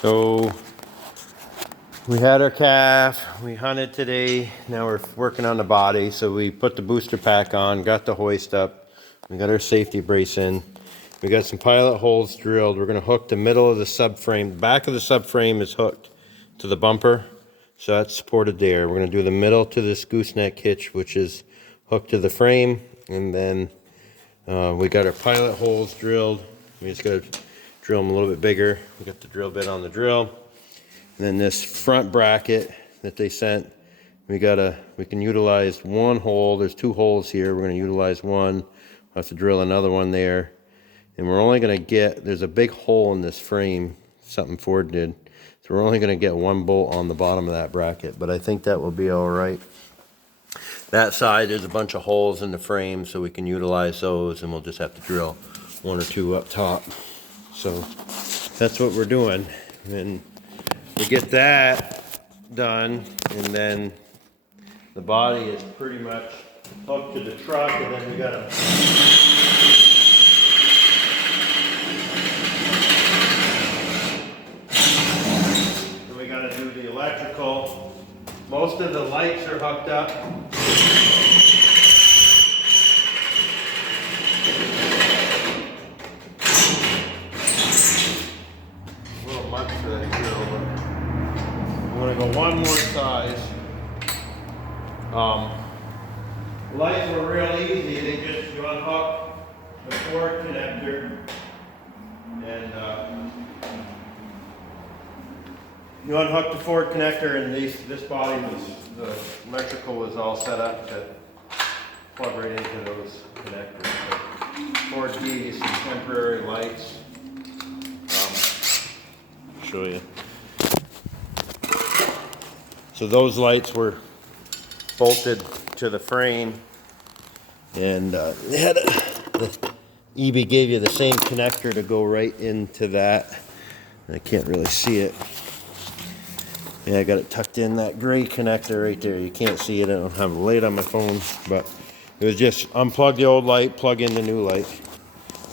So we had our calf, we hunted today, now we're working on the body. So we put the booster pack on, got the hoist up, we got our safety brace in, we got some pilot holes drilled. We're gonna hook the middle of the subframe. The back of the subframe is hooked to the bumper, so that's supported there. We're gonna do the middle to this gooseneck hitch, which is hooked to the frame, and then we got our pilot holes drilled. We just gotta drill them a little bit bigger. We got the drill bit on the drill. And then this front bracket that they sent, we can utilize one hole. There's two holes here. We're gonna utilize one. We'll have to drill another one there. And we're only gonna get, there's a big hole in this frame, something Ford did. So we're only gonna get one bolt on the bottom of that bracket, but I think that will be all right. That side, there's a bunch of holes in the frame, so we can utilize those, and we'll just have to drill one or two up top. So that's what we're doing. And we get that done, and then the body is pretty much hooked to the truck, and then we gotta do the electrical. Most of the lights are hooked up. A little much for that drill, but I'm gonna go one more size. Lights were real easy. You unhook the Ford connector, and you unhook the Ford connector, and this body was, the electrical was all set up to plug right into those connectors. But Ford gave you some temporary lights. I'll show you. So those lights were bolted to the frame, and they had EB gave you the same connector to go right into that. I can't really see it. Yeah, I got it tucked in, that gray connector right there. You can't see it. I don't have a light on my phone, but it was just unplug the old light, plug in the new light,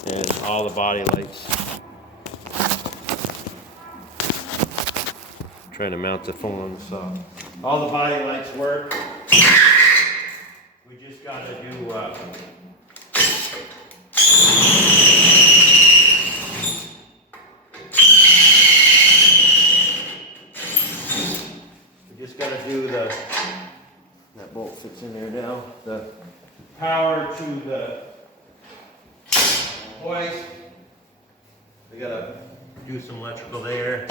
and all the body lights. I'm trying to mount the phone on the side. All the body lights work. We just got to do that bolt fits in there now. The power to the hoist. We gotta do some electrical there.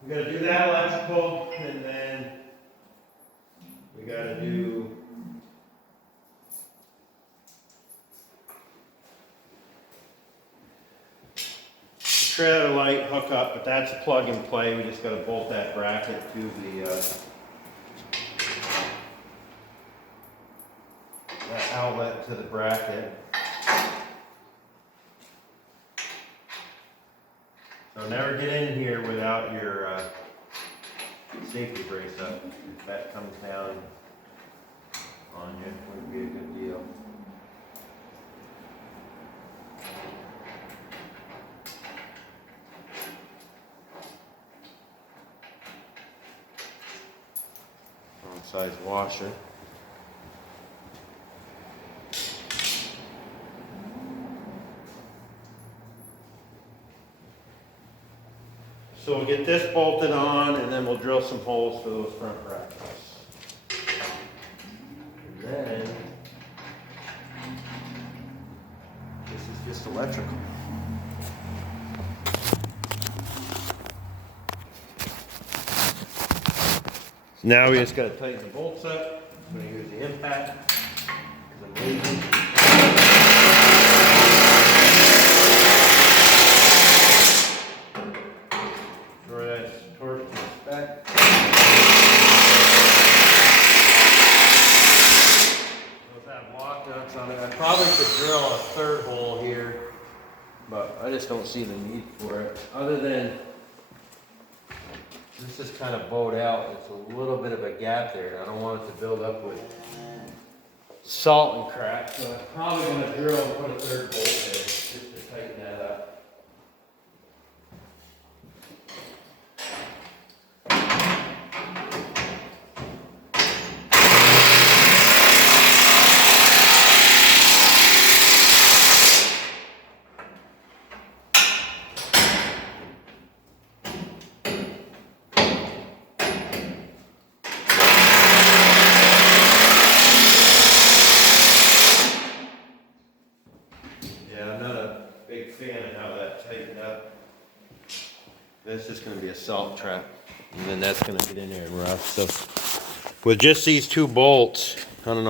We gotta do that electrical, and then we gotta do trailer light hookup, but that's a plug and play. We just gotta bolt that bracket to the that outlet to the bracket. So never get in here without your safety brace up. If that comes down on you, it wouldn't be a good deal. Wrong size washer. So we'll get this bolted on, and then we'll drill some holes for those front brackets. And then, this is just electrical. So now we just got to tighten the bolts up. I'm going to use the impact, because I'm lazy. Torque to the spec. have lock nuts on it. I probably could drill a third hole here, but I just don't see the need for it. Other than this is kind of bowed out. It's a little bit of a gap there. I don't want it to build up with salt and crack, so I'm probably going to drill and put a third bolt there just to tighten that up. Yeah, I'm not a big fan of how that tightened up. That's just going to be a salt trap, and then that's going to get in there and rust. So with just these two bolts, I don't know.